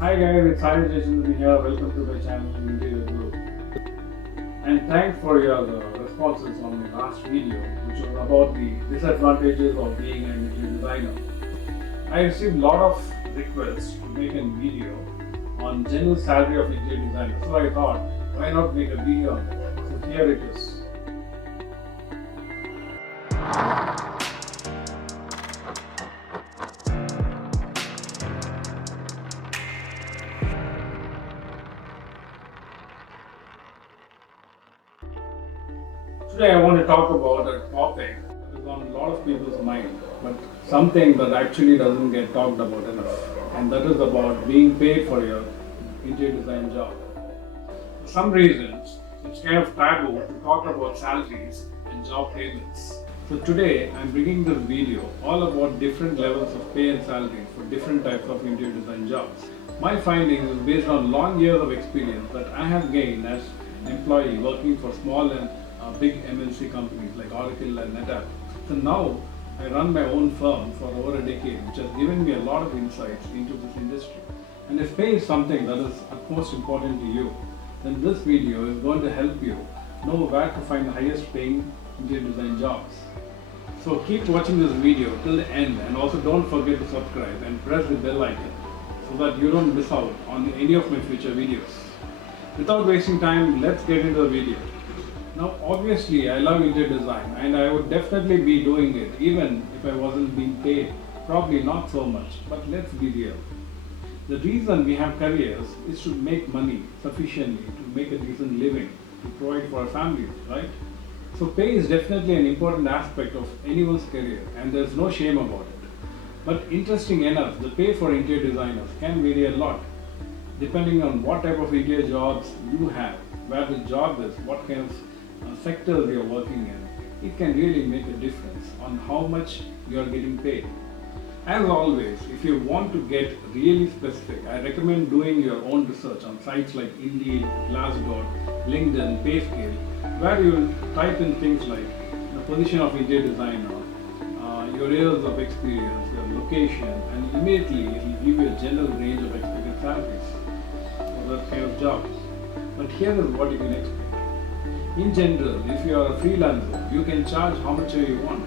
Hi guys, it's Hari Jayachandran here. Welcome to my channel Interior Group. And thanks for your responses on my last video, which was about the disadvantages of being an interior designer. I received a lot of requests to make a video on general salary of interior designer. So I thought, why not make a video on it? So here it is. Today I want to talk about a topic that is on a lot of people's mind, but something that actually doesn't get talked about enough, and that is about being paid for your interior design job. For some reasons, it's kind of taboo to talk about salaries and job payments. So today I'm bringing this video all about different levels of pay and salary for different types of interior design jobs. My findings is based on long years of experience that I have gained as an employee working for small and big MNC companies like Oracle and NetApp. So now I run my own firm for over a decade, which has given me a lot of insights into this industry. And if pay is something that is utmost important to you, then this video is going to help you know where to find the highest paying interior design jobs. So keep watching this video till the end, and also don't forget to subscribe and press the bell icon so that you don't miss out on any of my future videos. Without wasting time, let's get into the video. Now, obviously, I love interior design and I would definitely be doing it even if I wasn't being paid. Probably not so much, but let's be real. The reason we have careers is to make money sufficiently to make a decent living, to provide for our families, right? So, pay is definitely an important aspect of anyone's career and there's no shame about it. But interesting enough, the pay for interior designers can vary a lot depending on what type of interior jobs you have, where the job is, what kind of sectors you're working in. It can really make a difference on how much you're getting paid. As always, if you want to get really specific, I recommend doing your own research on sites like Indeed, Glassdoor, LinkedIn, PayScale, where you'll type in things like the position of interior designer, your years of experience, your location, and immediately it will give you a general range of expected salaries for that kind of jobs. But here is what you can expect. In general, if you are a freelancer, you can charge how much you want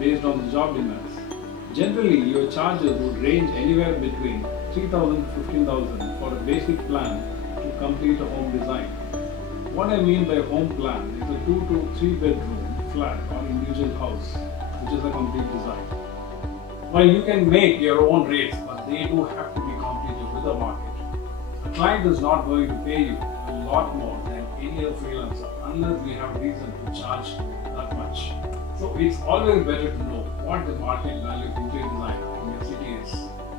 based on the job demands. Generally, your charges would range anywhere between 3,000 to 15,000 for a basic plan to complete a home design. What I mean by home plan is a 2 to 3 bedroom flat or individual house, which is a complete design. While you can make your own rates, but they do have to be competitive with the market. A client is not going to pay you a lot more than any other freelancer unless we have reason to charge that much. So it's always better to know what the market value of interior design in your city is.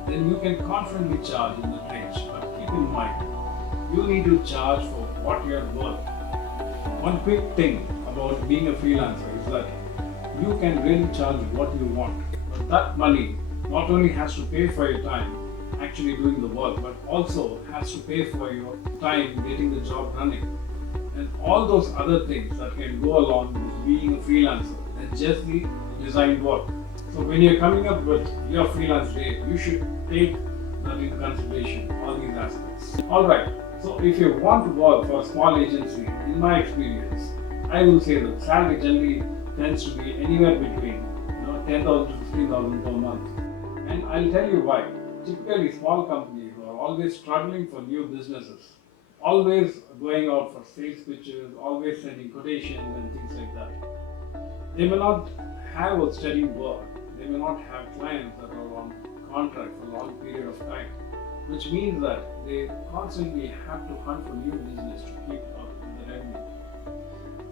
Then you can confidently charge in that range. But keep in mind, you need to charge for what you are worth. One quick thing about being a freelancer is that you can really charge what you want. But that money not only has to pay for your time actually doing the work, but also has to pay for your time getting the job running and all those other things that can go along with being a freelancer and just the design work. So when you're coming up with your freelance rate, you should take that into consideration, all these aspects. Alright, so if you want to work for a small agency, in my experience, I will say that salary generally tends to be anywhere between 10,000 to 15,000 per month. And I'll tell you why. Typically, small companies who are always struggling for new businesses, always going out for sales pitches, always sending quotations and things like that. They may not have a steady work, they may not have clients that are on contract for a long period of time, which means that they constantly have to hunt for new business to keep up with the revenue.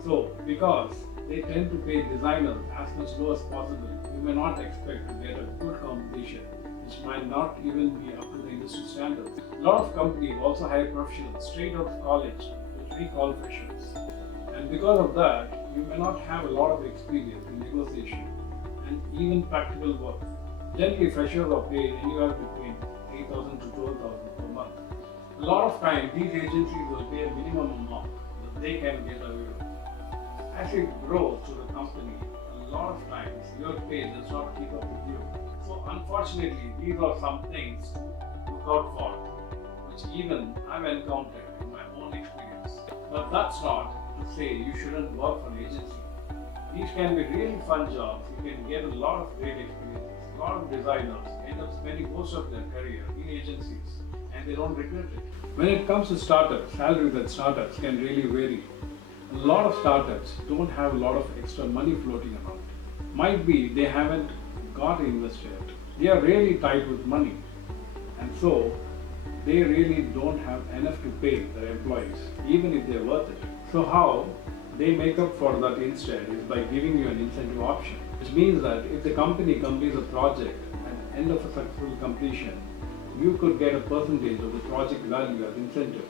So, because they tend to pay designers as much low as possible, you may not expect to get a good competition, which might not even be up to the industry standards. A lot of companies also hire professionals straight out of college, which we call freshers. And because of that, you may not have a lot of experience in negotiation and even practical work. Generally, freshers are paid anywhere between 8,000 to 12,000 per month. A lot of time, these agencies will pay a minimum amount that they can get away with. As it grows to the company, a lot of times your pay does not keep up with you. So unfortunately, these are some things to look out for. even I've encountered in my own experience. But that's not to say you shouldn't work for an agency. These can be really fun jobs. You can get a lot of great experiences. A lot of designers end up spending most of their career in agencies and they don't regret it. When it comes to startups, salaries at startups can really vary. A lot of startups don't have a lot of extra money floating around. Might be they haven't got invested. They are really tight with money. And so they really don't have enough to pay their employees, even if they're worth it. So how they make up for that instead is by giving you an incentive option, which means that if the company completes a project at the end of a successful completion, you could get a percentage of the project value as incentive.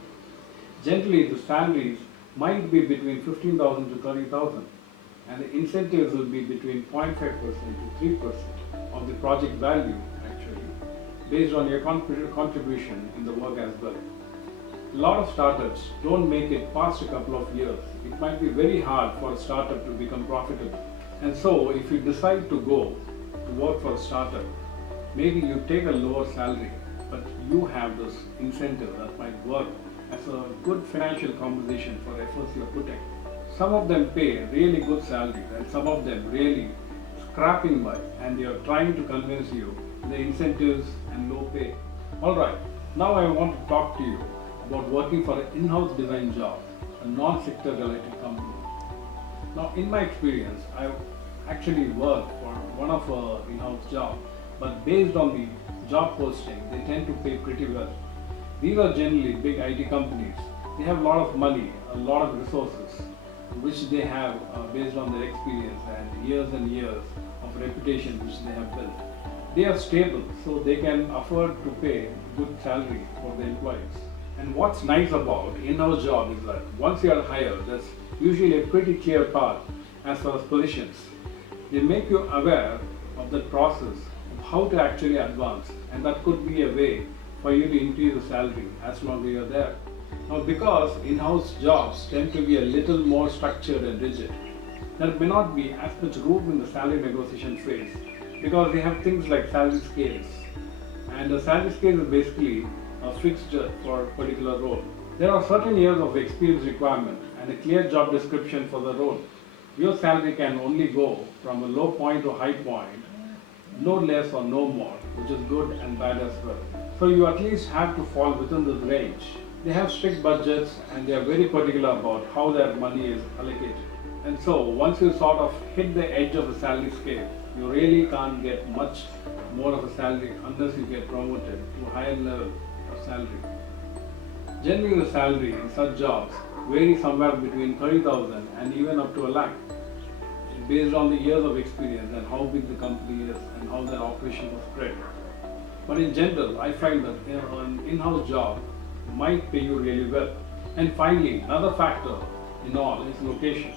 Generally, the salaries might be between 15,000 to 30,000, and the incentives will be between 0.5% to 3% of the project value, actually, based on your contribution in the work as well. A lot of startups don't make it past a couple of years. It might be very hard for a startup to become profitable. And so, if you decide to go to work for a startup, maybe you take a lower salary, but you have this incentive that might work as a good financial compensation for efforts you're putting. Some of them pay really good salaries and some of them really scrapping by, and they are trying to convince you the incentives and low pay. Alright, now I want to talk to you about working for an in-house design job, a non-sector related company. Now in my experience, I've actually worked for one of an in-house job, but based on the job posting, they tend to pay pretty well. These are generally big IT companies. They have a lot of money, a lot of resources, which they have based on their experience and years of reputation which they have built. They are stable, so they can afford to pay good salary for the employees. And what's nice about in-house job is that once you are hired, there's usually a pretty clear path as far as positions. They make you aware of the process of how to actually advance, and that could be a way for you to increase the salary as long as you're there. Now, because in-house jobs tend to be a little more structured and rigid, there may not be as much room in the salary negotiation phase because they have things like salary scales. And the salary scale is basically fixed for a particular role. There are certain years of experience requirement and a clear job description for the role. Your salary can only go from a low point to a high point, no less or no more, which is good and bad as well. So you at least have to fall within this range. They have strict budgets and they are very particular about how their money is allocated. And so once you sort of hit the edge of the salary scale, you really can't get much more of a salary unless you get promoted to a higher level of salary. Generally the salary in such jobs vary somewhere between 30,000 and even up to a lakh, based on the years of experience and how big the company is and how their operation was spread. But in general, I find that an in-house job might pay you really well. And finally, another factor in all is location.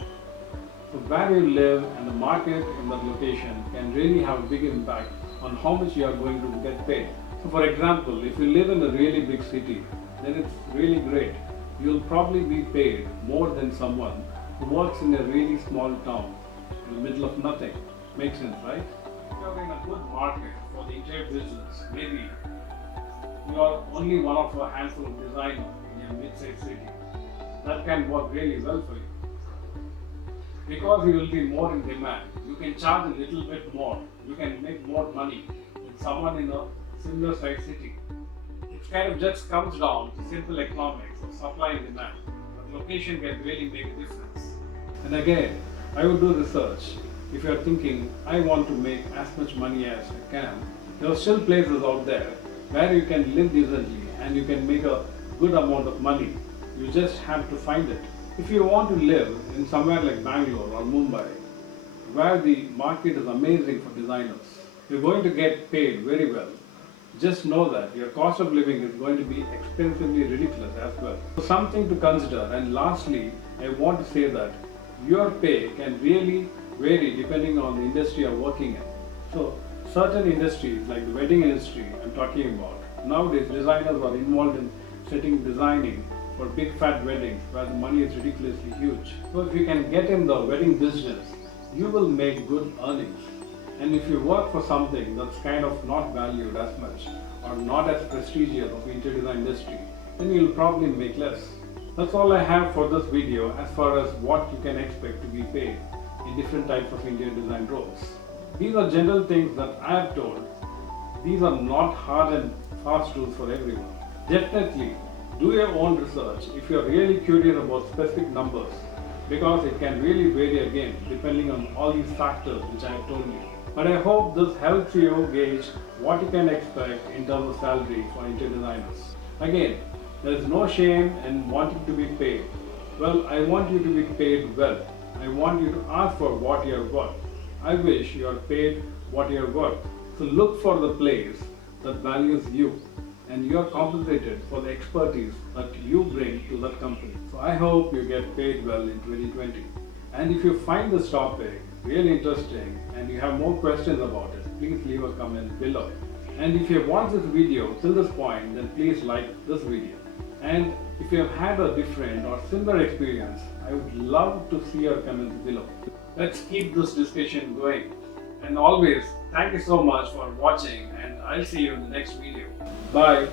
So where you live and the market in that location can really have a big impact on how much you are going to get paid. So for example, if you live in a really big city, then it's really great. You'll probably be paid more than someone who works in a really small town in the middle of nothing. Makes sense, right? If you're in a good market for the interior business, maybe you are only one of a handful of designers in a mid-sized city. That can work really well for you. Because you will be more in demand, you can charge a little bit more. You can make more money than someone in a similar sized city. It kind of just comes down to simple economics of supply and demand. But location can really make a difference. And again, I would do research. If you are thinking, I want to make as much money as I can, there are still places out there where you can live decently and you can make a good amount of money. You just have to find it. If you want to live in somewhere like Bangalore or Mumbai, where the market is amazing for designers, you're going to get paid very well. Just know that your cost of living is going to be expensively ridiculous as well. So something to consider. And lastly, I want to say that your pay can really vary depending on the industry you're working in. So certain industries like the wedding industry I'm talking about, nowadays designers are involved in designing for big fat weddings where the money is ridiculously huge. So if you can get in the wedding business, you will make good earnings. And if you work for something that's kind of not valued as much or not as prestigious of the interior design industry, then you'll probably make less. That's all I have for this video as far as what you can expect to be paid in different types of interior design roles. These are general things that I have told. These are not hard and fast rules for everyone. Definitely do your own research if you are really curious about specific numbers, because it can really vary again depending on all these factors which I have told you. But I hope this helps you gauge what you can expect in terms of salary for interior designers. Again, there is no shame in wanting to be paid. Well, I want you to be paid well. I want you to ask for what you are worth. I wish you are paid what you are worth. So look for the place that values you and you are compensated for the expertise that you bring to that company. So I hope you get paid well in 2020. And if you find this topic really interesting and you have more questions about it, please leave a comment below. And if you have watched this video till this point, then please like this video. And if you have had a different or similar experience, I would love to see your comments below. Let's keep this discussion going. And always, thank you so much for watching, and I'll see you in the next video. Bye.